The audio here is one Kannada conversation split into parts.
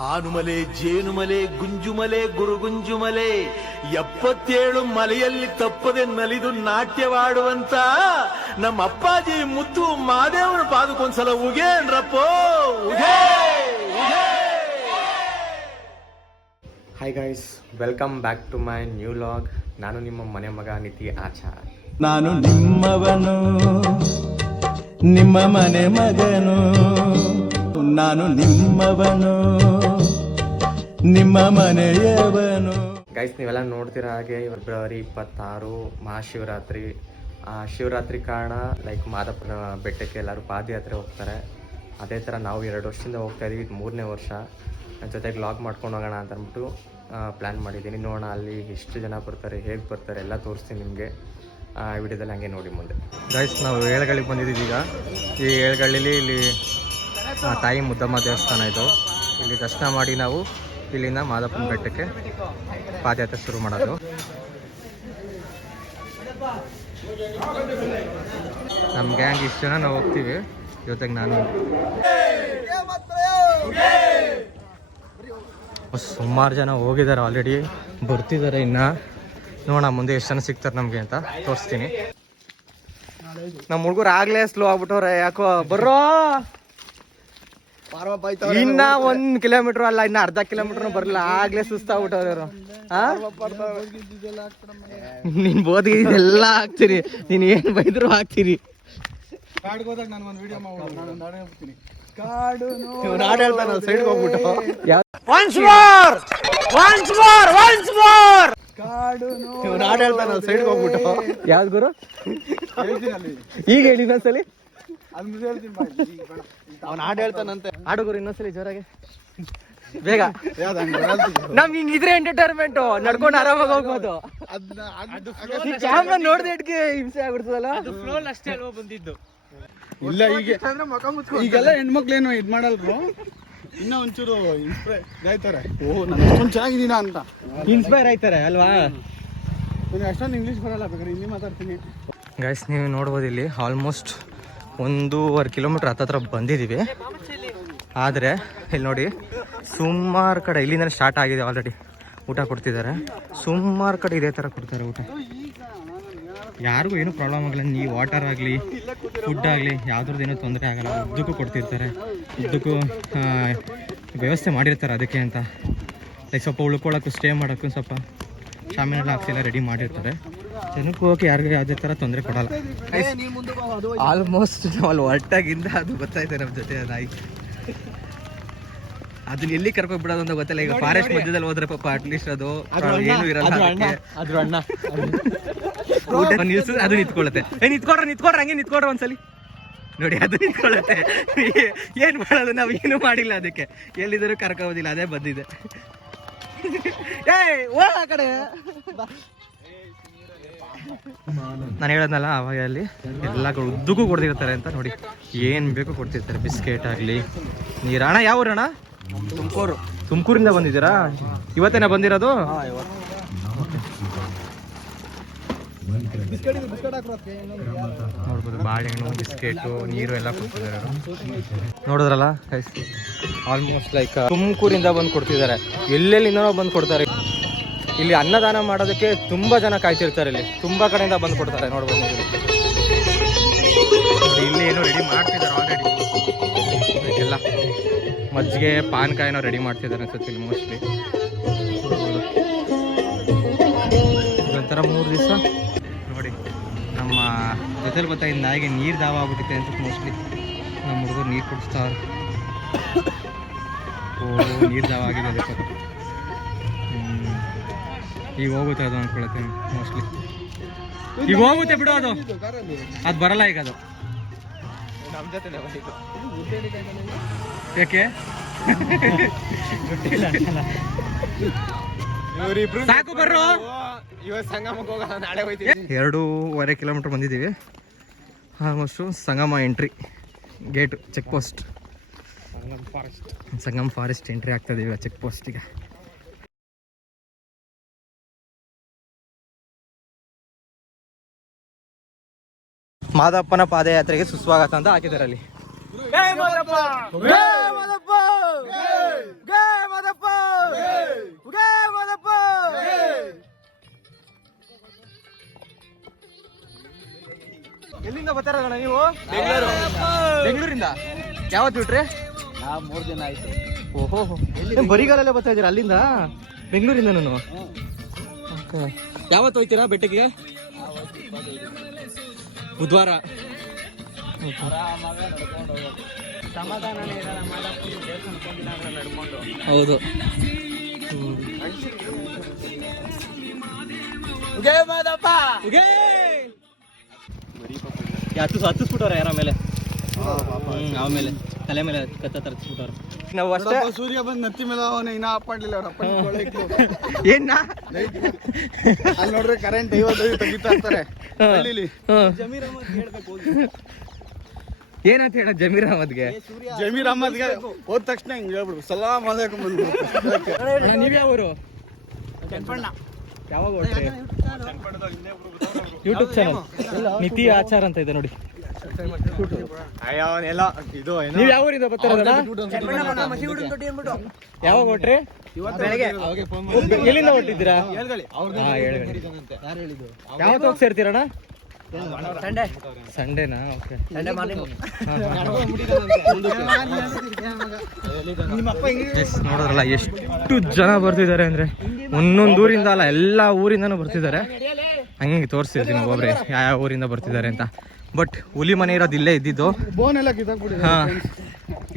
ಆನುಮಲೆ ಜೇನುಮಲೆ ಗುಂಜುಮಲೆ ಗುರುಗುಂಜುಮಲೆ. ಎಪ್ಪತ್ತೇಳು ಮಲೆಯಲ್ಲಿ ತಪ್ಪದೆ ನಲಿದು ನಾಟ್ಯವಾಡುವಂತ ನಮ್ಮ ಅಪ್ಪಾಜಿ ಮುತ್ತು ಮಾದೇವನ ಪಾದಕ್ಕೊಂದ್ಸಲ ಉಗೇನ್ರಪ್ಪೋ ಉಗೇ hi hi guys welcome back to my new vlog ನಾನು ನಿಮ್ಮ ಮನೆ ಮಗ ನಿತಿ ಆಚಾರ್. ನಾನು ನಿಮ್ಮವನು ನಿಮ್ಮ ಮನೆ ಮಗನು. ನಾನು ನಿಮ್ಮವನು. ನಿಮ್ಮ ಮನೆಯವನು. ಗೈಸ್ ನೀವೆಲ್ಲ ನೋಡ್ತೀರ ಹಾಗೆ ಫೆಬ್ರವರಿ ಇಪ್ಪತ್ತಾರು ಮಹಾಶಿವರಾತ್ರಿ. ಆ ಶಿವರಾತ್ರಿ ಕಾರಣ ಲೈಕ್ ಮಾದಪ್ಪನ ಬೆಟ್ಟಕ್ಕೆ ಎಲ್ಲರೂ ಪಾದಯಾತ್ರೆ ಹೋಗ್ತಾರೆ. ಅದೇ ಥರ ನಾವು ಎರಡು ವರ್ಷದಿಂದ ಹೋಗ್ತಾ ಇದ್ದೀವಿ ಇದು ಮೂರನೇ ವರ್ಷ. ನನ್ನ ಜೊತೆಗೆ ಲಾಗ್ ಮಾಡ್ಕೊಂಡು ಹೋಗೋಣ ಅಂತ ಅಂದ್ಬಿಟ್ಟು ಪ್ಲ್ಯಾನ್ ಮಾಡಿದ್ದೀನಿ. ನೋಡೋಣ ಅಲ್ಲಿ ಎಷ್ಟು ಜನ ಬರ್ತಾರೆ ಹೇಗೆ ಬರ್ತಾರೆ ಎಲ್ಲ ತೋರಿಸ್ತೀನಿ ನಿಮಗೆ. ವಿಡಿಯೋದಲ್ಲಿ ಹಂಗೆ ನೋಡಿ ಮುಂದೆ. ಗೈಸ್ ನಾವು ಏಳುಗಳಿಗೆ ಬಂದಿದ್ದೀವಿ ಈಗ. ಈ ಏಳುಗಳಲ್ಲಿ ಇಲ್ಲಿ ತಾಯಿ ಮುದ್ದಮ್ಮ ದೇವಸ್ಥಾನ ಇದು. ಇಲ್ಲಿ ದರ್ಶನ ಮಾಡಿ ನಾವು ಇಲ್ಲಿಂದ ಮಾದಪ್ಪನ ಬೆಟ್ಟಕ್ಕೆ ಪಾದಯಾತ್ರೆ ಶುರು ಮಾಡೋದು. ನಮ್ಮ ಗ್ಯಾಂಗ್ ಇಷ್ಟು ಜನ ನಾವು ಹೋಗ್ತೀವಿ. ಜೊತೆಗೆ ನಾನು. ಸುಮಾರು ಜನ ಹೋಗಿದ್ದಾರೆ ಆಲ್ರೆಡಿ ಬರ್ತಿದ್ದಾರೆ ಇನ್ನ. ನೋಡೋಣ, ಮುಂದೆ ಎಷ್ಟು ಜನ ಸಿಗ್ತಾರೆ ನಮಗೆ ಅಂತ ತೋರಿಸ್ತೀನಿ. ನಮ್ಮ ಹುಡುಗರು ಆಗಲೇ ಸ್ಲೋ ಆಗ್ಬಿಟ್ಟವ್ರೆ, ಯಾಕೋ? ಬರ್ರೋ! ಇನ್ನ ಒಂದ್ ಕಿಲೋಮೀಟರ್ ಅಲ್ಲ ಇನ್ನ ಅರ್ಧ ಕಿಲೋಮೀಟರ್ ಬರಲ್ಲ ಆಗ್ಲೇ ಸುಸ್ತಾಗ್ಬಿಟ್ಟವ್ರು? ನೀನ್ ಬೋದಿಗೆ ಇದೆಲ್ಲ ಹಾಕ್ತೀರಿ. ನೀನ್ ಏನ್ ಬೈದ್ರು ಹಾಕ್ತೀರಿ. ಯಾವ್ದು ಗುರು? ಈಗ ಹೇಳಿ ಇನ್ನೊಂದ್ಸಲಿ. ಅವ್ನು ಹಾಡು ಹೇಳ್ತಾನಂತೆ ಹಾಡುಗರು ಇನ್ನೊಂದ್ಸಲಿ ಜೋರಾಗೆ. ಬೇಗ. ನಮ್ಗೆ ಹಿಂಗಿದ್ರೆ ಎಂಟರ್ಟೈನ್ಮೆಂಟ್ ನಡ್ಕೊಂಡು ಆರಾಮಾಗಿ ಹೋಗ್ಬೋದು. ಕ್ಯಾಮ್ರಾ ನೋಡ್ದೆ ಇಟ್ಗೆ ಹಿಂಸೆ ಆಗ್ಬಿಡ್ತದಲ್ಲ? ಇಲ್ಲ ಈಗ ಈಗೆಲ್ಲ ಹೆಣ್ಮಕ್ಳು ಏನು ಇದ್ ಮಾಡಲ್ರು ಇನ್ನ ಒಂಚೂರು ಇನ್ಸ್ಪೈರ್ ಆಯ್ತಾರೆ ಓ ನಾನು ಅಷ್ಟೊಂದು ಚೆನ್ನಾಗಿದ್ದೀನ ಅಂತ. ಇನ್ಸ್ಪೈರ್ ಆಯ್ತಾರೆ ಅಲ್ವಾ? ನನಗೆ ಅಷ್ಟೊಂದು ಇಂಗ್ಲೀಷ್ ಬರಲ್ಲ ಬೇಕಾದ್ರೆ ಹಿಂದಿ ಮಾತಾಡ್ತೀನಿ. ಗೈಸ್ ನೀವು ನೋಡ್ಬೋದು ಇಲ್ಲಿ ಆಲ್ಮೋಸ್ಟ್ ಒಂದೂವರೆ ಕಿಲೋಮೀಟ್ರ್ ಹತ್ತತ್ರ ಬಂದಿದ್ದೀವಿ ಆದರೆ, ಇಲ್ಲಿ ನೋಡಿ, ಸುಮಾರು ಕಡೆ ಇಲ್ಲಿಂದ ಸ್ಟಾರ್ಟ್ ಆಗಿದೆ ಆಲ್ರೆಡಿ ಊಟ ಕೊಡ್ತಿದ್ದಾರೆ. ಸುಮಾರು ಕಡೆ ಇದೇ ಥರ ಕೊಡ್ತಾರೆ ಊಟ. ಯಾರಿಗೂ ಏನು ಪ್ರಾಬ್ಲಮ್ ಆಗಲ್ಲ. ನೀ ವಾಟರ್ ಆಗಲಿ ಫುಡ್ ಆಗಲಿ, ಯಾವ್ದ್ರದ್ದು ಏನೂ ತೊಂದರೆ ಆಗಲ್ಲ. ಉದ್ದಕ್ಕೂ ಕೊಡ್ತಿರ್ತಾರೆ. ಉದ್ದಕ್ಕೂ ವ್ಯವಸ್ಥೆ ಮಾಡಿರ್ತಾರೆ ಅದಕ್ಕೆ ಅಂತ. ಲೈಕ್ ಸ್ವಲ್ಪ ಉಳ್ಕೊಳ್ಳೋಕ್ಕೂ ಸ್ಟೇ ಮಾಡೋಕ್ಕೂ ಸ್ವಲ್ಪ ಶಾಮಿನೆಲ್ಲ ಹಾಕ್ಸೆಲ್ಲ ರೆಡಿ ಮಾಡಿರ್ತಾರೆ. ಜನಕ್ಕೆ ಹೋಗಿ ಯಾರಿಗೂ ಯಾವುದೇ ಥರ ತೊಂದರೆ ಕೊಡಲ್ಲ. ಆಲ್ಮೋಸ್ಟ್ ಅಲ್ಲಿ ಹೊರಟಾಗಿಂದ ಅದು ಗೊತ್ತಾಯ್ತು ನಮ್ಮ ಜೊತೆ ನಾಯಿ ಅದನ್ನ ಎಲ್ಲಿ ಕರ್ಕೊಂಡ್ ಬಿಡೋದು ಅಂತ ಗೊತ್ತಿಲ್ಲ. ಈಗ ಫಾರೆಸ್ಟ್ ಮಧ್ಯದಲ್ಲಿ ಹೋದ್ರೆ ಪಾಪ ಅಟ್ಲೀಸ್ಟ್ ಅದು ಏನು ಇರಲ್ಲ ನಿಲ್ಸಿದ್ರೆ ಅದು ನಿಂತ್ಕೊಳ್ಳುತ್ತೆ. ಏ ನಿಂತ್ಕೊಡ್ರ ನಿಂತ್ಕೊಡ್ರ ಹಂಗೆ ನಿಂತ್ಕೊಡ್ರ ಒಂದ್ಸಲಿ. ನೋಡಿ ಅದು ನಿಂತ್ಕೊಳ್ಳುತ್ತೆ. ಏನ್ ಮಾಡೋದು ನಾವು ಏನು ಮಾಡಿಲ್ಲ ಅದಕ್ಕೆ. ಎಲ್ಲಿದ್ದರೂ ಕರ್ಕೋದಿಲ್ಲ ಅದೇ ಬಂದಿದೆ. ಏಯ್ ಓ ಆ ಕಡೆ. ನಾನು ಹೇಳದ್ನಲ್ಲ ಅವಾಗ ಅಲ್ಲಿ ಎಲ್ಲ ಉದ್ದಕ್ಕೂ ಕೊಡ್ತಿರ್ತಾರೆ ಅಂತ ನೋಡಿ. ಏನು ಬೇಕು ಕೊಡ್ತಿರ್ತಾರೆ, ಬಿಸ್ಕೆಟ್ ಆಗಲಿ. ನೀರು ಅಣ್ಣ ಯಾವ ಊರಣ್ಣ ತುಮಕೂರು. ತುಮಕೂರಿಂದ ಬಂದಿದ್ದೀರಾ? ಇವತ್ತೇನ ಬಂದಿರೋದು? ನೋಡ್ಬೋದು, ಬಾಳೆಹಣ್ಣು, ಬಿಸ್ಕೆಟು, ನೀರು ಎಲ್ಲ ಕೊಡ್ತಿದ್ದಾರೆ. ನೋಡಿದ್ರಲ್ಲ ಆಲ್ಮೋಸ್ಟ್ ಲೈಕ್ ತುಮಕೂರಿಂದ ಬಂದು ಕೊಡ್ತಿದ್ದಾರೆ. ಎಲ್ಲೆಲ್ಲಿಂದ ಬಂದು ಕೊಡ್ತಾರೆ. ಇಲ್ಲಿ ಅನ್ನದಾನ ಮಾಡೋದಕ್ಕೆ ತುಂಬಾ ಜನ ಕಾಯ್ತಿರ್ತಾರೆ ಇಲ್ಲಿ. ತುಂಬಾ ಕಡೆಯಿಂದ ಬಂದು ಕೊಡ್ತಾರೆ ನೋಡ್ಬೋದು ಇಲ್ಲಿ. ಏನೋ ರೆಡಿ ಮಾಡ್ತಿದ್ದಾರೆ ಆಲ್ರೆಡಿ ಎಲ್ಲ ಮಜ್ಜಿಗೆ ಏನೋ ರೆಡಿ ಮಾಡ್ತಿದ್ದಾರೆ ಅನ್ಸುತ್ತೆ ಇಲ್ಲಿ ಮೋಸ್ಟ್ಲಿ ಇದೊಂಥರ ಮೂರು ದಿವಸ. ನೋಡಿ ನಮ್ಮ ಜೊತೆಲಿ ಗೊತ್ತಾಗಿದ್ದ ನಾಯಿಗೆ ನೀರು ದಾವ ಆಗ್ಬಿಟ್ಟಿದೆ ಅನ್ಸುತ್ತೆ ಮೋಸ್ಟ್ಲಿ ನಮ್ಮ ಹುಡುಗರು ನೀರು ಕುಡಿಸ್ತಾರೆ ಓ ನೀರು ದಾವ ಆಗಿದೆ. ಈಗ ಹೋಗುತ್ತೆ ಅದು ಅನ್ಕೊಳತ್ತೆ ಮೋಸ್ಟ್ಲಿ ಈಗ ಹೋಗುತ್ತೆ ಬಿಡು ಅದು. ಅದು ಬರಲ್ಲ ಈಗ ಅದು. ಯಾಕೆ? ಸಾಕು ಬರ್ರು. ಇವತ್ತು ಸಂಗಮಕ್ಕೆ ಹೋಗೋಣ ನಾಳೆ ಹೋಯ್ತೀವಿ. ಎರಡೂವರೆ ಕಿಲೋಮೀಟ್ರ್ ಬಂದಿದ್ದೀವಿ. Almost Sangama entry gate check post forest Sangam forest entry ಆಗ್ತಾ ಇದೀವಿ ಚೆಕ್ ಪೋಸ್ಟಿಗೆ ಮಾದಪ್ಪನ ಪಾದಯಾತ್ರೆಗೆ ಸುಸ್ವಾಗತ ಅಂತ ಹಾಕಿದ್ದಾರೆ ಅಲ್ಲಿ ಎಲ್ಲಿಂದ ಬರ್ತಾರಣ್ಣ ನೀವು? ಬೆಂಗಳೂರು. ಬೆಂಗಳೂರಿಂದ? ಯಾವತ್ತು ಬಿಟ್ರೆ? ಮೂರು ದಿನ ಆಯ್ತು. ಓಹೋ ಬರಿಗಾಲಲ್ಲೇ ಬರ್ತಾ ಇದ್ದೀರಾ? ಅಲ್ಲಿಂದ? ಬೆಂಗಳೂರಿಂದ ನಾನು ಯಾವತ್ತು ಹೋಯ್ತೀರಾ ಬೆಟ್ಟಕ್ಕೆ? ಬುಧವಾರ. ಹೌದು. ಹತ್ತು ಹತ್ತಿಸ್ಬಿಟ್ಟವ್ರ ಯಾರ ಮೇಲೆ? ಹ್ಮ್, ಆಮೇಲೆ ತಲೆ ಮೇಲೆ ಕತ್ತ ತರಿಸ್ಬಿಟ್ಟವ್ರ. ನಾವು ಅಷ್ಟೇ. ಸೂರ್ಯ ಬಂದ್ ನತ್ತಿ ಮೇಲೆ ಅವನ ಇನ್ನ ಅಪ್ಪಾಡ್ಲಿಲ್ಲ ಅವ್ರ ಅಪ್ಪನ ಕೊಳೆ ಇಟ್ಲು. ಅಲ್ಲಿ ನೋಡ್ರೆ ಕರೆಂಟ್ ಐವತ್ತೈದು ತೆಗಿತಾ ಇರ್ತಾರೆ. ಹೇಳ್ಬೇಕು. ಏನಂತ ಹೇಳ ಜಮೀರ್ ಅಹಮದ್ಗೆ? ಜಮೀರ್ ಅಹಮದ್ಗೆ ಹೋದ ತಕ್ಷಣ ಹಿಂಗ್ ಹೇಳ್ಬಿಡು ಸಲಾಮ್ ಅಲೈಕುಮ್ ಬಂದ್ಬಿಡು ನೀವ್ ಊರು ಯಾವಾಗ ಹೊರಟ್ರಿ? ಯೂಟ್ಯೂಬ್ ಚಾನಲ್ ನಿತಿ ಆಚಾರ ಅಂತ ಇದೆ ನೋಡಿ. ಅವನೆಲ್ಲ ಇದು ನೀವ್ ಯಾವ ಊರಿಂದ ಬರ್ತಾರಲ್ಲ ಯಾವಾಗ ಹೊಟ್ರಿ ಎಲ್ಲಿಂದ ಹೊಟ್ಟಿದ್ದೀರಾ ಯಾವತ್ತು ಹೋಗಿ ಸೇರ್ತೀರಣ್ಣ ಸಂಡೇನಾ ಓಕೆ ನೋಡೋರಲ್ಲ ಎಷ್ಟು ಜನ ಬರ್ತಿದ್ದಾರೆ ಅಂದ್ರೆ ಒಂದೊಂದು ಊರಿಂದ ಅಲ್ಲ ಎಲ್ಲ ಊರಿಂದನೂ ಬರ್ತಿದ್ದಾರೆ ಹಂಗೆ ತೋರಿಸ್ತಿರ್ತೀನಿ ಒಬ್ಬೊಬ್ರೆ ಯಾವ ಊರಿಂದ ಬರ್ತಿದ್ದಾರೆ ಅಂತ ಬಟ್ ಹುಲಿ ಮನೆ ಇರೋದು ಇಲ್ಲೇ ಇದ್ದಿದ್ದು. ಬೋನ್ ಎಲ್ಲ ಕಿತ್ತಾಕ್ಬಿಟ್ಟಿದೆ ಹಾ.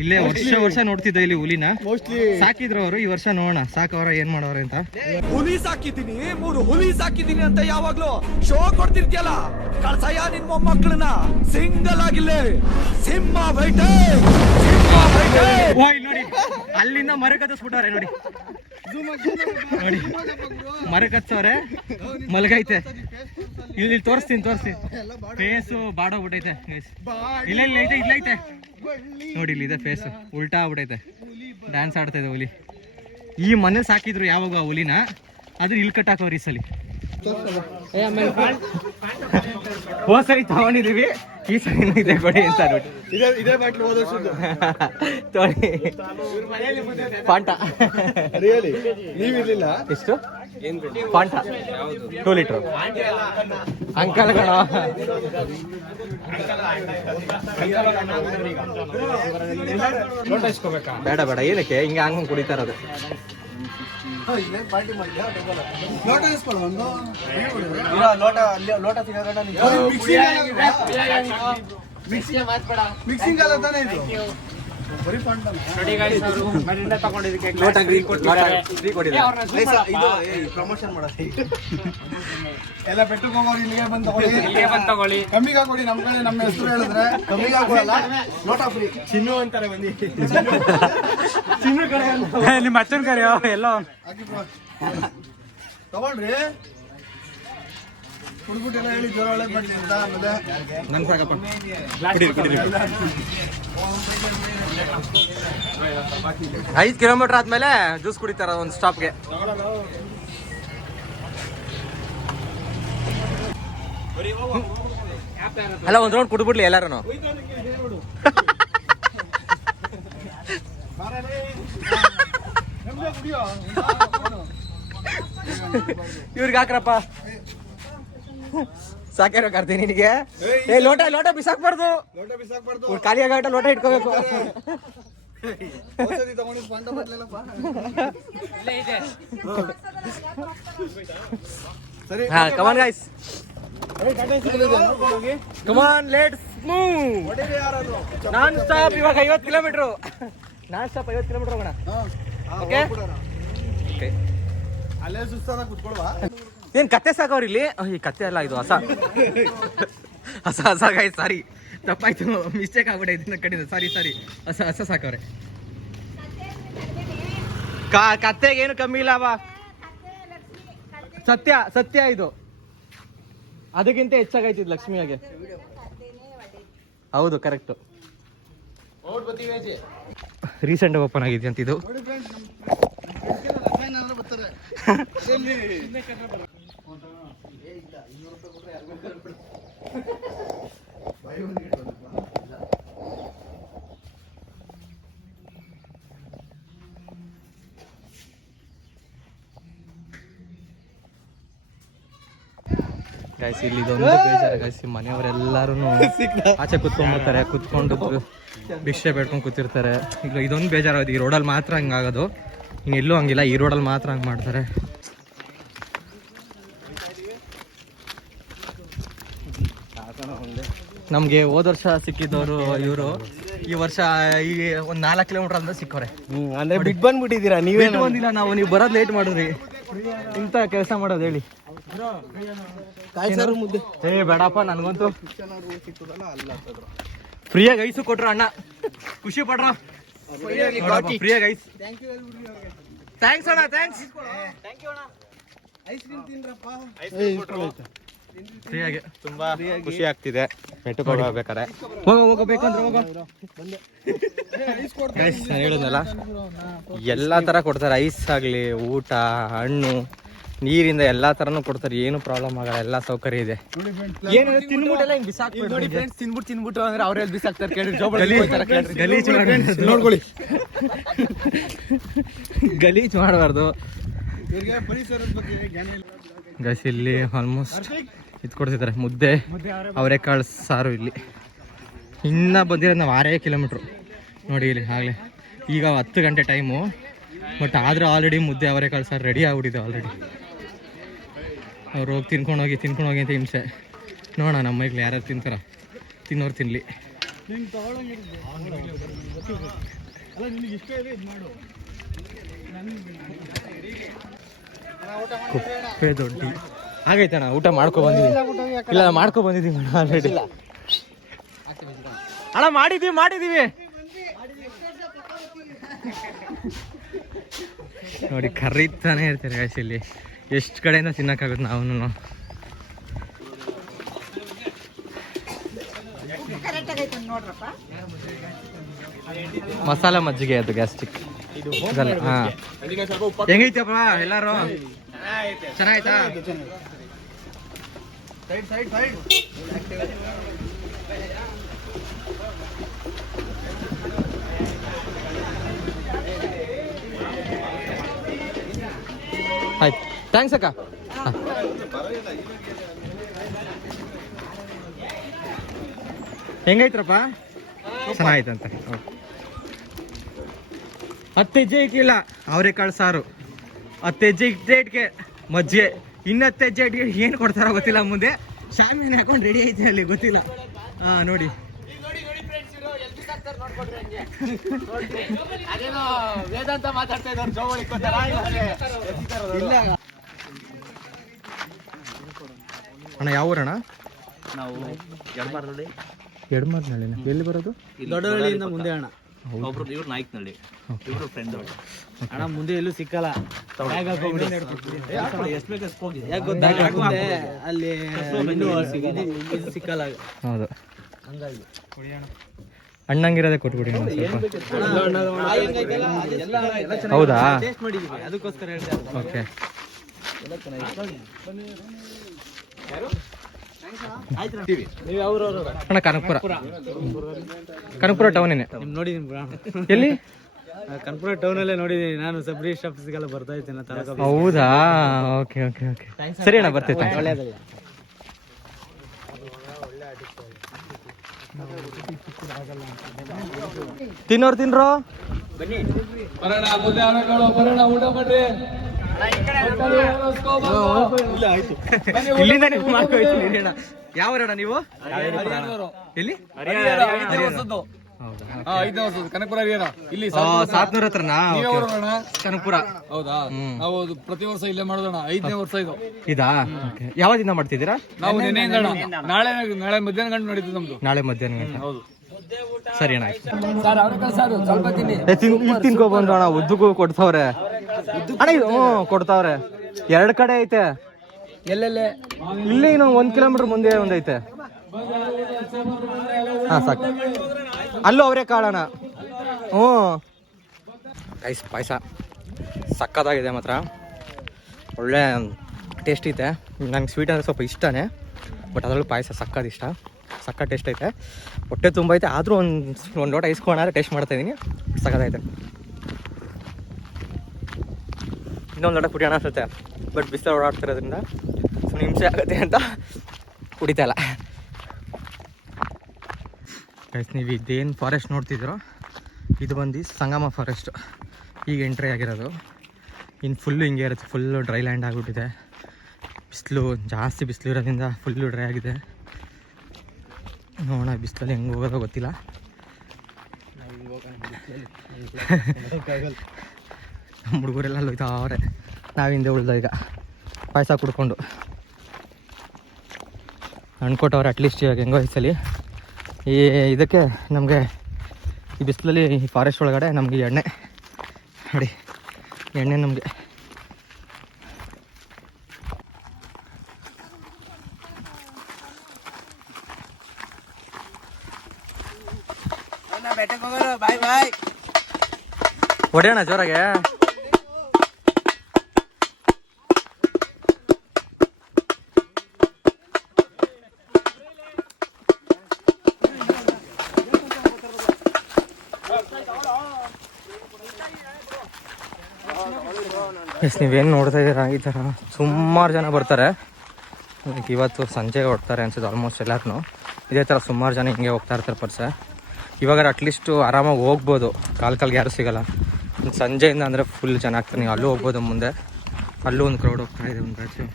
ಇಲ್ಲೇ ವರ್ಷ ವರ್ಷ ನೋಡ್ತಿದ್ದೆ ಇಲ್ಲಿ ಹುಲಿನ. ಮೋಸ್ಟ್ಲಿ ಸಾಕಿದ್ರು ಅವರು ಈ ವರ್ಷ ನೋಡೋಣ ಸಾಕವರ ಏನ್ ಮಾಡೋರ ಅಂತ. ಹುಲಿ ಸಾಕಿದ್ದೀನಿ ಮೂರು ಹುಲಿ ಸಾಕಿದೀನಿ ಅಂತ ಯಾವಾಗ್ಲೂ ಶೋ ಕೊಡ್ತಿರ್ತಿಯಲ್ಲ. ಕಳ್ಸಯ್ಯ ನಿನ್ ಮೊಮ್ಮಕ್ಕಳನ್ನ. ಸಿಂಗಲ್ ಆಗಿಲ್ಲ. ಸಿಂಹ ಬೈಟೆ ಸಿಂಹ ಬೈಟೆ ಓ ಇಲ್ಲಿ ನೋಡಿ. ಅಲ್ಲಿಂದ ಮರ ನೋಡಿ. ನೋಡಿ. ಮರ ಕಚ್ಚವ್ರೆ ಮಲಗೈತೆ. ಇಲ್ಲಿ ತೋರಿಸ್ತೀನಿ ತೋರಿಸ್ತೀನಿ. ಫೇಸು ಬಾಡೋಗ್ಬಿಟ್ಟೈತೆ. ಇಲ್ಲ ಇಲ್ಲ ಐತೆ ಇಲ್ಲ ಐತೆ. ನೋಡಿ ಇಲ್ಲಿ ಇದೆ ಫೇಸು ಉಲ್ಟಾ ಆಗ್ಬಿಟ್ಟೈತೆ. ಡ್ಯಾನ್ಸ್ ಆಡ್ತಾ ಇದೆ ಹುಲಿ. ಈ ಮನೆ ಸಾಕಿದ್ರು ಯಾವಾಗ ಆ ಹುಲಿನ? ಆದ್ರೆ ಇಲ್ಲಿ ಕಟ್ಟಾಕವ್ರಿ ಈ ಸಲಿ ಹೋಸರಿ ತಗೊಂಡಿದೀವಿ. ಈ ಸರಿ ಇದೆ ಕೊಡಿ ಅಂತ ನೋಡಿ ಇದೇ ಇದೇ ಬಾಟ್ಲು ಹೋದ ವರ್ಷದ್ದು ತೊಳಿ ಪಾಂಟ. ರಿಯಲಿ ನೀವಿರ್ಲಿಲ್ಲ. ಎಷ್ಟು? ಪಾಂಟ ಟೂ ಲೀಟ್ರ್ ಅಂಕಲ್ ಬೇಡ ಬೇಡ, ಏನಕ್ಕೆ? ಹಿಂಗೆ ಹಂಗ ಕುಡಿತಾ ಇರೋದು. ಮಿಕ್ಸಿಂಗ್ ಅಲ್ಲ ತಾನೇ ಇದು? ಪ್ರಮೋಷನ್ ಮಾಡೋದು ಎಲ್ಲ ಪೆಟ್ಟು ಹೋಗೋರು ಇಲ್ಲಿಗೆ ಬಂದು ತಗೊಳ್ಳಿ ಕಮ್ಮಿಗೆ ಹಾಕೊಡಿ ನಮ್ ಕಡೆ ನಮ್ಮ ಹೆಸರು ಹೇಳಿದ್ರೆ ಕಮ್ಮಿಗೆ ಹಾಕೋಲ್ಲ ಲೋಟ ಫ್ರೀ ಚಿನ್ನು ಅಂತಾರೆ ಬಂದಿ ಚಿನ್ನು ಕಡೆ ನಿಮ್ಮ ಅಚ್ಚನ್ ಕರೆ ಎಲ್ಲ. ಹಾಕಿ bro. ತಗೊಳ್ರಿ ಕುಡ್ಬಿಟ್ಟೆಲ್ಲ ಹೇಳಿ ಜ್ವರ ಒಳ್ಳೆ ಬರ್ಲಿ ಅಂತ ಆಮೇಲೆ ನನ್ ಸಾಕಪ್ಪ ಕುಡೀರಿ ಕುಡೀರಿ. ಐದು ಕಿಲೋಮೀಟರ್ ಆದ್ಮೇಲೆ ಜ್ಯೂಸ್ ಕುಡಿತಾರ ಒಂದು ಸ್ಟಾಪ್ಗೆ ಅಲ್ಲ ಒಂದ್ ರೌಂಡ್ ಕುಡ್ಬಿಡ್ಲಿ ಎಲ್ಲಾರು ಇವ್ರಿಗೆ ಹಾಕ್ರಪ್ಪ. ಸಾಕ್ಯಾರ ಕರ್ತೀನಿ ನಿನಗೆ. ಏ ಲೋಟ ಲೋಟ ಬಿಸಾಕ್ಬಾರ್ದು. ಲೋಟ ಬಿಸಾಕ್ಬಾರ್ದು. ಖಾಲಿ ಆಗಾಟ ಲೋಟ ಇಟ್ಕೋಬೇಕು. ಸರಿ ಹಾ come on guys come on let's move non stop ಇವಾಗ ಐವತ್ತು ಕಿಲೋಮೀಟ್ರು ನಾನ್ ಸ್ಟಾಪ್ ಐವತ್ತು ಕಿಲೋಮೀಟ್ರ್ ಹೋಗೋಣ. ಓಕೆ. ಅಲ್ಲೇ ಸುಸ್ತಾದ ಕುತ್ಕೊಳ್ವಾ. ಏನ್ ಕತ್ತೆ ಸಾಕವ್ರ ಇಲ್ಲಿ ಈ ಕತ್ತೆ ಅಲ್ಲ ಇದು ಹೊಸ. ಹೊಸ ಹೊಸ ಗಾಯ್ ಸಾರಿ ತಪ್ಪಾಯ್ತು. ಮಿಸ್ಟೇಕ್ ಆಗ್ಬಿಟ್ಟೈತೆ ನನ್ನ ಕಡೆಯಿಂದ ಸಾರಿ ಸಾರಿ ಹೊಸ ಹಸ ಸಾಕವ್ರೆ ಕಾ ಕತ್ತೆಗೆ ಏನು ಕಮ್ಮಿ ಇಲ್ಲ ಬಾ. ಸತ್ಯ ಸತ್ಯ ಇದು. ಅದಕ್ಕಿಂತ ಹೆಚ್ಚಾಗೈತಿ ಇದು ಲಕ್ಷ್ಮಿಯಾಗೆ ಹೌದು ಕರೆಕ್ಟ್ ರೀಸೆಂಟ್ ಓಪನ್ ಆಗಿದೆ ಅಂತ ಇದು. ಗೈಸ್ ಇಲ್ಲಿ ಇದೊಂದು ಬೇಜಾರ. ಗೈಸ್ ಮನೆಯವರೆಲ್ಲರೂ ಆಚೆ ಕುತ್ಕೊಂಡ್ಬಿಡ್ತಾರೆ. ಕುತ್ಕೊಂಡು ಭಿಕ್ಷೆ ಬೇಡ್ಕೊಂಡು ಕೂತಿರ್ತಾರೆ. ಈಗ ಇದೊಂದು ಬೇಜಾರಾಗುತ್ತೆ ಈ ರೋಡಲ್ಲಿ ಮಾತ್ರ ಹಂಗಾಗೋದು. ಇನ್ನು ಎಲ್ಲೂ ಹಂಗಿಲ್ಲ. ಈ ರೋಡಲ್ಲಿ ಮಾತ್ರ ಹಂಗೆ ಮಾಡ್ತಾರೆ. ನಮಗೆ ಹೋದ ವರ್ಷ ಸಿಕ್ಕಿದ್ದವರು ಇವರು. ಈ ವರ್ಷ ಈ ಒಂದು ನಾಲ್ಕು ಕಿಲೋಮೀಟರ್ ಅಂದ್ರೆ ಸಿಕ್ಕವ್ರೆ ಅಂದ್ರೆ ಬಿಟ್ ಬಂದ್ಬಿಟ್ಟಿದ್ದೀರಾ ನೀವೇ ಬಂದಿಲ್ಲ ನಾವು ನೀವು ಬರೋದು ಲೇಟ್ ಮಾಡಿದ್ರಿ. ಇಂತ ಕೆಲಸ ಮಾಡೋದು ಹೇಳಿ. ಏ ಬೇಡಪ್ಪ ನನಗಂತೂ. ಫ್ರೀಯಾಗಿ ಐಸು ಕೊಟ್ರ ಅಣ್ಣ. ಖುಷಿ ಪಡ್ರ. ಫ್ರೀಯಾಗಿ ಐಸ್. ಥ್ಯಾಂಕ್ಸ್ ಅಣ್ಣ ಥ್ಯಾಂಕ್ಸ್ ಫ್ರೀಯಾಗಿ ತುಂಬಾ ಖುಷಿ ಆಗ್ತಿದೆ. ಮೆಟ್ಟಕ್ಕೆ ಹೋಗ್ಬೇಕಾರೆ ಹೋಗಬೇಕಂದ್ರೆ. ಹೇಳಿದ್ನಲ್ಲ ಎಲ್ಲ ತರ ಕೊಡ್ತಾರೆ. ಐಸ್ ಆಗಲಿ ಊಟ ಹಣ್ಣು ನೀರಿಂದ ಎಲ್ಲಾ ತರನು ಕೊಡ್ತಾರೆ. ಏನು ಪ್ರಾಬ್ಲಮ್ ಆಗಲ್ಲ ಎಲ್ಲಾ ಸೌಕರ್ಯ ಇದೆ. ಏನು ತಿನ್ಬಿಟ್ಟೆಲ್ಲ ಹಿಂಗೆ ನೋಡಿ ಫ್ರೆಂಡ್ಸ್ ತಿನ್ಬಿಟ್ಟು ತಿನ್ಬಿಟ್ಟು ಅಂದ್ರೆ ಅವ್ರೆಲ್ಲಿ ಬಿಸಾಕ್ತಾರೆ ಕೇಳಿ ಗಲೀಜ್ ಮಾಡಬಾರ್ದು ನೋಡ್ಕೊಳ್ಳಿ. ಗಲೀಜ್ ಮಾಡಬಾರ್ದು. ಇವ್ರಿಗೆ ಪರಿಸರದ ಬಗ್ಗೆ ಜ್ಞಾನ ಇಲ್ಲ. ಗೈಸ್ ಇಲ್ಲಿ ಆಲ್ಮೋಸ್ಟ್ ಇದು ಕೊಡ್ತಿದ್ದಾರೆ ಮುದ್ದೆ ಅವರೆಕಾಳು ಸಾರು ಇಲ್ಲಿ. ಇನ್ನ ಬಂದಿರೋದು ನಾವು ಆರೇ ಕಿಲೋಮೀಟ್ರು. ನೋಡಿ ಇಲ್ಲಿ ಆಗಲೇ. ಈಗ ಹತ್ತು ಗಂಟೆ ಟೈಮು ಬಟ್ ಆದರೂ ಆಲ್ರೆಡಿ ಮುದ್ದೆ ಅವರೆಕಾಳು ಸಾರು ರೆಡಿ ಆಗ್ಬಿಟ್ಟಿದೆ ಆಲ್ರೆಡಿ ಅವ್ರು ಹೋಗಿ ತಿನ್ಕೊಂಡು ಹೋಗಿ ತಿನ್ಕೊಂಡು ಹೋಗಿ ಅಂತ ಹಿಂಸೆ. ನೋಡೋಣ ನಮ್ಮ ಮೈಗ್ಲಿ ಯಾರು ತಿಂತಾರ. ತಿನ್ನೋರು ತಿನ್ನಲಿ ಕುಪ್ಪೆ ದೊಡ್ಡಿ. ಆಗೈತಣ್ಣ ಊಟ ಮಾಡ್ಕೊ ಬಂದಿದ್ದೀವಿ ಇಲ್ಲ ಮಾಡ್ಕೊ ಬಂದಿದ್ದೀವಿ ಆಲ್ರೆಡಿ ಅಣ್ಣ ಮಾಡಿದೀವಿ ಮಾಡಿದೀವಿ. ನೋಡಿ ಕರೀತಾನೆ ಇರ್ತಾರೆ ಗಾಯ್ಸ್ ಇಲ್ಲಿ. ಎಷ್ಟು ಕಡೆಯಿಂದ ತಿನ್ನಕ್ಕಾಗುತ್ತೆ ನಾವು ಮಸಾಲ ಮಜ್ಜಿಗೆ ಅದು ಗ್ಯಾಸ್ಟಿಕ್ ಹಾ. ಹೆಂಗೈತಪ್ಪ ಎಲ್ಲಾರು? ಚೆನ್ನಾಯ್ತಾ ಆಯ್ತು ಥ್ಯಾಂಕ್ಸ್ ಅಕ್ಕ. ಹೆಂಗೈತ್ರಪ್ಪ? ಚೆನ್ನಾಯ್ತಂತ ಓಕೆ ಹತ್ತು ಹೆಜ್ಜೆ ಇಕ್ಕಿಲ್ಲ. ಅವರೆಕಾಳು ಸಾರು. ಹತ್ತು ಹೆಜ್ಜೆ ಇಟ್ಟೇಟ್ಗೆ ಮಜ್ಜಿಗೆ. ಇನ್ನು ಹತ್ತು ಹೆಜ್ಜೆ ಇಟ್ಕೊಂಡು ಏನು ಕೊಡ್ತಾರೋ ಗೊತ್ತಿಲ್ಲ ಮುಂದೆ. ಶಾಮಿಯಾನ ಹಾಕೊಂಡು ರೆಡಿ ಐತೆ ಅಲ್ಲಿ ಗೊತ್ತಿಲ್ಲ. ಹಾಂ ನೋಡಿ. ವೇದಾಂತ ಮಾತಾಡ್ತಾ ಇದ್ದಾರೆ ಜೋವಳಿ ಇಲ್ಲ. ಅಣ್ಣ ಯಾವ ಊರಣ್ಣ? ನಾವು ಎಡಮಾರ್ನಳ್ಳಿ ಎಡಮರ್ನಳ್ಳಿನ ಎಲ್ಲಿ ಬರೋದು? ದೊಡ್ಡಹಳ್ಳಿಯಿಂದ ಮುಂದೆ ಅಣ್ಣ. ಒಬ್ರು ಇವ್ರು ನಾಯ್ಕನಳ್ಳಿ. ಇವ್ರು ಫ್ರೆಂಡ್ ಅಣ್ಣ ಮುಂದೆ ಎಲ್ಲೂ ಸಿಕ್ಕಲ್ಲ. ಎಷ್ಟು ಬೇಕು ಅಷ್ಟು ಹೋಗಿ. ಯಾಕೆ ಗೊತ್ತಾ ಮುಂದೆ ಅಲ್ಲಿ ಇನ್ನೂ ಇದು- ಇದು ಸಿಕ್ಕಲ್ಲ ಹೌದು. ಹಂಗಾಗಿ. ಅಣ್ಣಂಗಿರೋದೇ ಕೊಟ್ಬಿಡಿ ಸ್ವಲ್ಪ. ಹೌದಾ? ಟೇಸ್ಟ್ ಮಾಡಿದೀವಿ ಅದಕ್ಕೋಸ್ಕರ. ಓಕೆ. ಅಣ್ಣ ಕನಕಪುರ. ಕನಕಪುರ ಟೌನೇನೆ ನೋಡಿದೀನಿ ಎಲ್ಲಿ? ಕನ್ಪುರ ಟೌನ್ ಅಲ್ಲೇ ನೋಡಿದೀನಿ. ನಾನು ಸಬ್ ರಿಜಿಸ್ಟರ್ ಆಫೀಸ್ಗೆಲ್ಲ ಬರ್ತಾ ಇದ್ದೇನೆ ತಾಲೂಕು ಹೌದಾ? Okay okay okay. ಸರಿ ಅಣ್ಣ ಬರ್ತೀವಿ ಬನ್ನಿ. ಬರೋಣ ಊಟ ತಿನ್ರೋ ಇಲ್ಲಿಂದ ನೀವು ಮಾಡ್ಕೊಳ್ತೀನಿ ಅಣ್ಣ ಯಾವ ಅಣ್ಣ ನೀವು? ಎಲ್ಲಿ? ಐದನೇ ವರ್ಷದ ಕನಕಪುರ ಹರಿಹರ. ಇಲ್ಲಿ ಸಾತ್ನೂರ. ಹತ್ರನಾ. ಕನಕಪುರ. ಹೌದಾ. ನಾವು ಪ್ರತಿ ವರ್ಷ ಇಲ್ಲೇ ಮಾಡೋಣ ಐದನೇ ವರ್ಷ ಇದು. ಇದಾ. ಯಾವಾಗಿಂದ ಮಾಡ್ತಿದ್ದೀರಾ? ನಾವು ನೆನೆಯಿಂದ ಅಣ್ಣ ನಾಳೆ ನಾಳೆ ಮಧ್ಯಾಹ್ನ ಗಂಟೆ ನಡೀತದೆ ನಮ್ದು. ನಾಳೆ ಮಧ್ಯಾಹ್ನ ಗಂಟೆ. ಹೌದು. ಸರಿ ಅಣ್ಣ ತಿನ್ಕೊ ಬಂದ್ರು ಅಣ್ಣ ಉದ್ದಕ್ಕೂ ಕೊಡ್ತಾವ್ರೆ ಅಣ್ಣ ಇದು ಹ್ಞೂ ಕೊಡ್ತಾವ್ರೆ. ಎರಡ್ ಕಡೆ ಐತೆ. ಎಲ್ಲೆಲ್ಲೇ? ಇಲ್ಲಿ ಇನ್ನೊಂದು ಒಂದ್ ಕಿಲೋಮೀಟರ್ ಮುಂದೆ ಒಂದೈತೆ ಹಾ ಸಾಕು. ಅಲ್ಲೂ ಅವರೇ ಕಾಳಣ ಹ್ಞೂ. ಐಸ್ ಪಾಯಸ ಸಕ್ಕತ್ತಾಗಿದೆ ಮಾತ್ರ. ಒಳ್ಳೆ ಟೇಸ್ಟ್ ಐತೆ. ನನಗೆ ಸ್ವೀಟ್ ಅಂದರೆ ಸ್ವಲ್ಪ ಇಷ್ಟನೇ ಬಟ್ ಅದರಲ್ಲೂ ಪಾಯಸ ಸಕ್ಕದ ಇಷ್ಟ. ಸಕ್ಕ ಟೇಸ್ಟ್ ಐತೆ. ಹೊಟ್ಟೆ ತುಂಬ ಐತೆ. ಆದರೂ ಒಂದು ಒಂದು ಲೋಟ ಇಸ್ಕೊಂಡ್ರೆ ಟೇಸ್ಟ್ ಮಾಡ್ತಾ ಇದ್ದೀನಿ ಸಕ್ಕತ್ತೈತೆ ಇನ್ನೊಂದು ಲೋಟ ಕುಡಿಯೋಣ ಅನ್ಸುತ್ತೆ. ಬಟ್ ಬಿಸಿಲು ಓಡಾಡ್ತಿರೋದ್ರಿಂದ ಸುಮ್ಮನೆ ಹಿಂಸೆ ಆಗುತ್ತೆ ಅಂತ ಕುಡಿತಾ ಇಲ್ಲ. ಗೈಸ್ ನೀವು ಇದೇನು ಫಾರೆಸ್ಟ್ ನೋಡ್ತಿದ್ರೋ ಇದು ಬಂದು ಸಂಗಮ ಫಾರೆಸ್ಟ್ ಈಗ ಎಂಟ್ರಿ ಆಗಿರೋದು. ಇನ್ನು ಫುಲ್ಲು ಹಿಂಗೆ ಇರುತ್ತೆ. ಫುಲ್ಲು ಡ್ರೈ ಲ್ಯಾಂಡ್ ಆಗಿಬಿಟ್ಟಿದೆ. ಬಿಸಿಲು ಜಾಸ್ತಿ ಬಿಸಿಲು ಇರೋದ್ರಿಂದ ಫುಲ್ಲು ಡ್ರೈ ಆಗಿದೆ. ನೋಡೋಣ ಬಿಸಿಲಲ್ಲಿ ಹೆಂಗೆ ಹೋಗೋದೋ ಗೊತ್ತಿಲ್ಲ. ನಮ್ಮ ಹುಡುಗರೆಲ್ಲ ಅವರೇ ನಾವು ಹಿಂದೆ ಉಳ್ದ ಈಗ ಪಾಯಸ ಕುಡ್ಕೊಂಡು. ಅನ್ಕೊಟ್ಟವ್ರೆ ಅಟ್ಲೀಸ್ಟ್ ಇವಾಗ ಹೆಂಗೋ ಈ ಈ ಇದಕ್ಕೆ ನಮಗೆ ಈ ಬಿಸಿಲಲ್ಲಿ ಈ ಫಾರೆಸ್ಟ್ ಒಳಗಡೆ ನಮಗೆ ಎಣ್ಣೆ. ನೋಡಿ ಎಣ್ಣೆ ನಮಗೆ. ಬೆಟ್ಟಕ್ಕೆ ಹೋಗೋರು ಬಾಯ್ ಬಾಯ್ ಹೊಡೆಯೋಣ ಜೋರಾಗೆ? ಎಸ್ ನೀವೇನು ನೋಡ್ತಾ ಇದ್ದೀರಾ? ಈ ಥರ ಸುಮಾರು ಜನ ಬರ್ತಾರೆ. ಲೈಕ್ ಇವತ್ತು ಸಂಜೆ ಹೊಡ್ತಾರೆ ಅನ್ಸುತ್ತೆ ಆಲ್ಮೋಸ್ಟ್ ಎಲ್ಲರೂ ಇದೇ ಥರ ಸುಮಾರು ಜನ ಹಿಂಗೆ ಹೋಗ್ತಾ ಇರ್ತಾರೆ ಪರ್ಸೆ. ಇವಾಗ ಅಟ್ಲೀಸ್ಟು ಆರಾಮಾಗಿ ಹೋಗ್ಬೋದು. ಕಾಲು ಕಾಲ್ಗೆ ಯಾರು ಸಿಗೋಲ್ಲ. ಸಂಜೆಯಿಂದ ಅಂದರೆ ಫುಲ್ ಜನ ಆಗ್ತಾರೆ. ನೀವು ಅಲ್ಲೂ ಹೋಗ್ಬೋದು ಮುಂದೆ. ಅಲ್ಲೂ ಒಂದು ಕ್ರೌಡ್ ಹೋಗ್ತಾ ಇದೆ ಒಂದು batch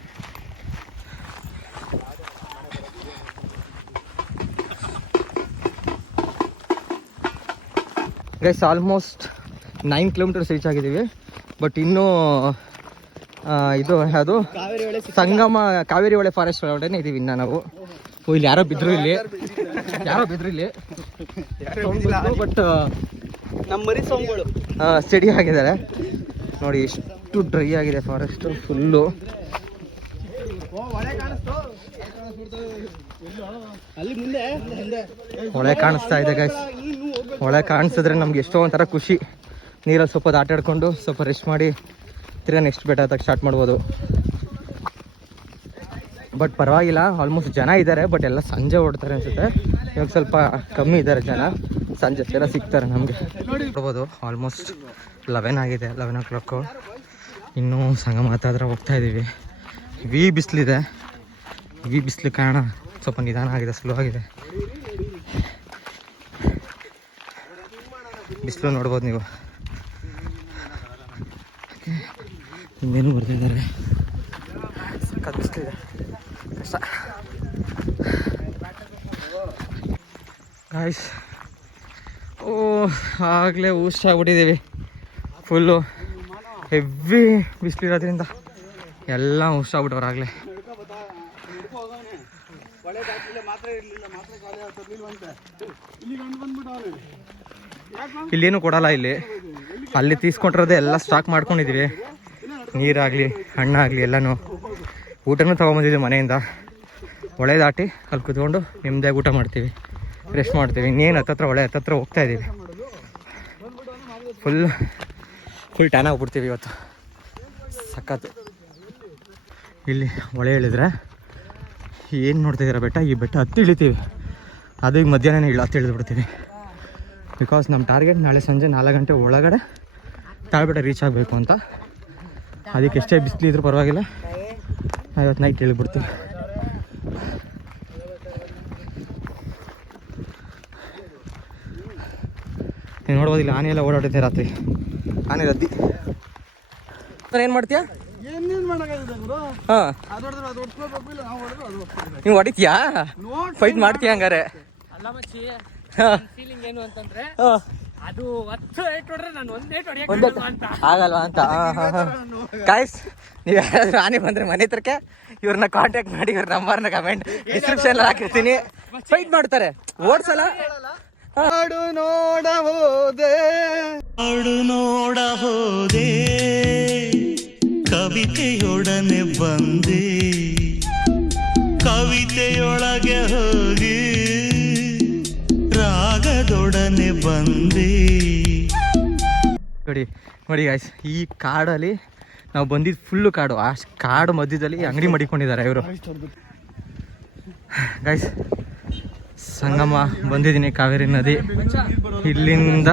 guys almost nine kilometres reach ಆಗಿದ್ದೀವಿ. ಬಟ್ ಇನ್ನೂ ಇದು ಯಾವುದು ಸಂಗಮ ಕಾವೇರಿ ಹೊಳೆ ಫಾರೆಸ್ಟ್ ಒಳಗಡೆ ಇದೀವಿ ಇನ್ನ ನಾವು. ಓ, ಇಲ್ಲಿ ಯಾರೋ ಬಿದ್ರು ಇಲ್ಲಿ. ಯಾರೋ ಬಿದ್ರು? ಇಲ್ಲಿ. ಬಟ್ ನಮ್ಮ ಸ್ಟಡಿ ಆಗಿದ್ದಾರೆ. ನೋಡಿ ಎಷ್ಟು ಡ್ರೈ ಆಗಿದೆ ಫಾರೆಸ್ಟ್ ಫುಲ್ಲು ಹೊಳೆ ಕಾಣಿಸ್ತಾ ಇದೆ ಗೈಸ್ ಹೊಳೆ ಕಾಣಿಸಿದ್ರೆ ನಮ್ಗೆ ಎಷ್ಟೋ ಒಂಥರ ಖುಷಿ. ನೀರಲ್ಲಿ ಸ್ವಲ್ಪ ಆಟ ಆಡ್ಕೊಂಡು ಸ್ವಲ್ಪ ರೆಸ್ಟ್ ಮಾಡಿ ತಿರ್ಗಾ ನೆಕ್ಸ್ಟ್ ಬೆಟ್ಟ ಹತ್ತಕ್ಕೆ ಸ್ಟಾರ್ಟ್ ಮಾಡ್ಬೋದು. ಬಟ್ ಪರವಾಗಿಲ್ಲ ಆಲ್ಮೋಸ್ಟ್ ಜನ ಇದ್ದಾರೆ ಬಟ್ ಎಲ್ಲ ಸಂಜೆ ಓಡ್ತಾರೆ ಅನ್ಸುತ್ತೆ. ಇವಾಗ ಸ್ವಲ್ಪ ಕಮ್ಮಿ ಇದ್ದಾರೆ ಜನ. ಸಂಜೆ ಎಲ್ಲ ಸಿಗ್ತಾರೆ ನಮಗೆ. ನೋಡ್ಬೋದು ಆಲ್ಮೋಸ್ಟ್ ಲೆವೆನ್ ಆಗಿದೆ ಲೆವೆನ್ ಓ ಕ್ಲಾಕು ಇನ್ನೂ ಸಂಘ ಮಾತಾದ್ರೆ ಹೋಗ್ತಾ ಇದ್ದೀವಿ ವಿ ಬಿಸಿಲಿದೆ. ವಿ ಬಿಸಿಲು ಕಾರಣ ಸ್ವಲ್ಪ ನಿಧಾನ ಆಗಿದೆ ಸ್ಲೋ ಆಗಿದೆ. ಬಿಸಿಲು ನೋಡ್ಬೋದು ನೀವು. ಇನ್ನೇನು ಬರ್ತಿದ್ದಾರೆ ಕಲಿಸ್ತಿದೆ ಕಷ್ಟ. ಗಾಯ್ಸ್ ಓ, ಆಗಲೇ ಊಸ್ಟ್ ಆಗ್ಬಿಟ್ಟಿದ್ದೀವಿ. ಫುಲ್ಲು ಹೆವಿ ಬಿಸಿಲಿರೋದ್ರಿಂದ ಎಲ್ಲ ಊಸ್ಟ್ ಆಗ್ಬಿಟ್ಟವ್ರು ಆಗಲೇ. ಇಲ್ಲೇನು ಕೊಡಲ್ಲ ಇಲ್ಲಿ. ಅಲ್ಲಿ ತೀಸ್ಕೊಂಡಿರೋದೇ ಎಲ್ಲ ಸ್ಟಾಕ್ ಮಾಡ್ಕೊಂಡಿದ್ದೀವಿ ನೀರಾಗಲಿ, ಹಣ್ಣಾಗಲಿ ಎಲ್ಲನೂ. ಊಟನೂ ತೊಗೊಂಬಂದಿದ್ವಿ ಮನೆಯಿಂದ. ಹೊಳೆ ದಾಟಿ ಅಲ್ಲಿ ಕುತ್ಕೊಂಡು ನೆಮ್ಮದಿಯಾಗಿ ಊಟ ಮಾಡ್ತೀವಿ. ರೆಸ್ಟ್ ಮಾಡ್ತೀವಿ. ಇನ್ನೇನು ಹತ್ತತ್ರ ಹೊಳೆ ಹತ್ತತ್ರ ಹೋಗ್ತಾ ಇದ್ದೀವಿ ಫುಲ್ ಫುಲ್ ಟ್ಯಾನ್ ಆಗ್ಬಿಡ್ತೀವಿ ಇವತ್ತು. ಸಖತ್. ಇಲ್ಲಿ ಹೊಳೆ ಇಳಿದ್ರೆ ಏನು ನೋಡ್ತಿದ್ದೀರ ಬೆಟ್ಟ? ಈ ಬೆಟ್ಟ ಹತ್ತಿ ಇಳಿತೀವಿ. ಅದು ಈಗ ಮಧ್ಯಾಹ್ನ ಇಳ, ಹತ್ತಿ ಇಳಿದ್ಬಿಡ್ತೀವಿ ಬಿಕಾಸ್ ನಮ್ಮ ಟಾರ್ಗೆಟ್ ನಾಳೆ ಸಂಜೆ ನಾಲ್ಕು ಗಂಟೆ ಒಳಗಡೆ ತಾಳ್ಬೆಟ್ಟ ರೀಚ್ ಆಗಬೇಕು ಅಂತ. ಅದಕ್ಕೆ ಎಷ್ಟೇ ಬಿಸಿಲಿದ್ರೂ ಪರವಾಗಿಲ್ಲ. ನಾವು ಇವತ್ತು ನೈಟ್ ಇಳಿಬಿಡ್ತೀವಿ ನೀವು ನೋಡ್ಬೋದಿಲ್ಲ ಆನೆ ಎಲ್ಲ ಓಡಾಡುತ್ತೆ ರಾತ್ರಿ. ಆನೆ ರದ್ದಿ. ಏನು ಮಾಡ್ತೀಯಾ? ಏನೇನ್ ಮಾಡಕ್ಕಾಗಿದೆ ಗುರು? ಹಾಂ. ಅದು ಹೊಡೆದ್ರೆ ಅದು ಹೊಡ್ಸ್ಕೋಬೇಕು ಇಲ್ಲ ನಾವು ಹೊಡಿತೀಯಾ? ಫೈಟ್ ಮಾಡ್ತೀಯ ಹಂಗಾರೆ? ಏನು ಅಂತಂದ್ರೆ ಹಾಂ. ಅದು ಹತ್ತು ಏಟ್ ಹೊಡ್ರೆ ನಾನು ಒಂದೇ ಆಗಲ್ವಾ ಅಂತ. ಆಗಲ್ವಾ ಅಂತ? ಗಾಯ್ಸ್ ನೀವು ಯಾರಾದ್ರೂ ಆನೆ ಬಂದ್ರೆ ಮನೆ ಹತ್ರಕ್ಕೆ ಇವ್ರನ್ನ ಕಾಂಟ್ಯಾಕ್ಟ್ ಮಾಡಿ ಇವ್ರ ನಂಬರ್ನ ಕಮೆಂಟ್ ಡಿಸ್ಕ್ರಿಪ್ಷನ್ ಹಾಕಿರ್ತೀನಿ. ಫೈಟ್ ಮಾಡ್ತಾರೆ. ಓಡ್ಸಲ್ಲ? ಹಾಡು ನೋಡ ಹೋದೆ. ಹಾಡು ನೋಡ ಹೋದೆ. ಕವಿತೆಯೊಡನೆ ಬಂದೆ. ಕವಿತೆಯೊಳಗೆ ಹೋಗಿ ಬಂದೆ. ನೋಡಿ ನೋಡಿ ಗಾಯ್ಸ್ ಈ ಕಾಡಲ್ಲಿ ನಾವು ಬಂದಿದ್ದು ಫುಲ್ಲು ಕಾಡು. ಆ ಕಾಡು ಮಧ್ಯದಲ್ಲಿ ಅಂಗಡಿ ಮಡಿಕೊಂಡಿದ್ದಾರೆ ಇವರು. ಗಾಯ್ಸ್ ಸಂಗಮ ಬಂದಿದ್ದೀನಿ, ಕಾವೇರಿ ನದಿ ಇಲ್ಲಿಂದ.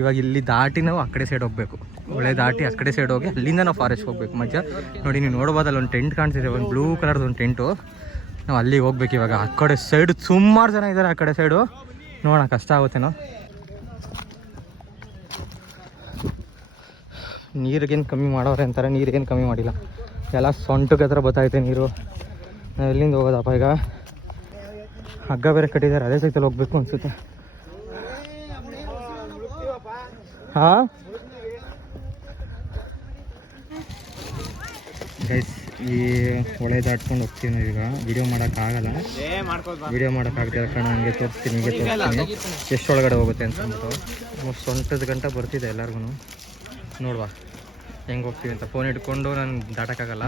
ಇವಾಗ ಇಲ್ಲಿ ದಾಟಿ ನಾವು ಆ ಕಡೆ ಸೈಡ್ ಹೋಗ್ಬೇಕು. ಒಳ್ಳೆ ದಾಟಿ ಆ ಕಡೆ ಸೈಡ್ ಹೋಗಿ ಅಲ್ಲಿಂದ ನಾವು ಫಾರೆಸ್ಟ್ ಹೋಗ್ಬೇಕು. ಮಧ್ಯ, ನೋಡಿ ನೀವು ನೋಡ್ಬೋದಲ್ಲ, ಒಂದು ಟೆಂಟ್ ಕಾಣ್ತಿದೆ, ಒಂದು ಬ್ಲೂ ಕಲರ್ದು ಒಂದು ಟೆಂಟು ನಾವು ಅಲ್ಲಿಗೆ ಹೋಗ್ಬೇಕು ಇವಾಗ. ಆ ಕಡೆ ಸೈಡ್ ಸುಮಾರು ಜನ ಇದ್ದಾರೆ ಆ ಕಡೆ ಸೈಡು ನೋಡೋಣ, ಕಷ್ಟ ಆಗುತ್ತೇನೋ? ನೀರಿಗೇನು ಕಮ್ಮಿ ಮಾಡೋರೆ ಅಂತಾರೆ, ನೀರಿಗೇನು ಕಮ್ಮಿ ಮಾಡಿಲ್ಲ. ಎಲ್ಲ ಸೊಂಟಕ್ಕೆ ಹತ್ರ ಬತ್ತೈತೆ ನೀರು. ನಾವು ಎಲ್ಲಿಂದ ಹೋಗೋದಪ್ಪ ಈಗ? ಹಗ್ಗ ಬೇರೆ ಕಟ್ಟಿದ್ದಾರೆ, ಅದೇ ಸೈತಲ್ಲಿ ಹೋಗ್ಬೇಕು ಅನಿಸುತ್ತೆ. ಹಾಂ? ಗೈಸ್ ಈ ಹೊಳೆ ದಾಟ್ಕೊಂಡು ಹೋಗ್ತೀವಿ ನಾವು ಈಗ. ವಿಡಿಯೋ ಮಾಡೋಕ್ಕಾಗಲ್ಲ. ವಿಡಿಯೋ ಮಾಡೋಕ್ಕಾಗದೆ ಕಣ, ಹಂಗೆ ತೋರಿಸ್ತೀನಿ, ಹೀಗೆ ತೋರಿಸ್ತೀನಿ. ಎಷ್ಟು ಒಳಗಡೆ ಹೋಗುತ್ತೆ ಅಂತ ಅಂದ್ಬಿಟ್ಟು. ಸೊಂಟದ ಗಂಟ ಬರ್ತಿದೆ ಎಲ್ಲರಿಗೂ ನೋಡುವ, ಹೆಂಗೆ ಹೋಗ್ತೀವಿ ಅಂತ. ಫೋನ್ ಇಟ್ಕೊಂಡು ನಾನು ದಾಟಕ್ಕಾಗಲ್ಲ.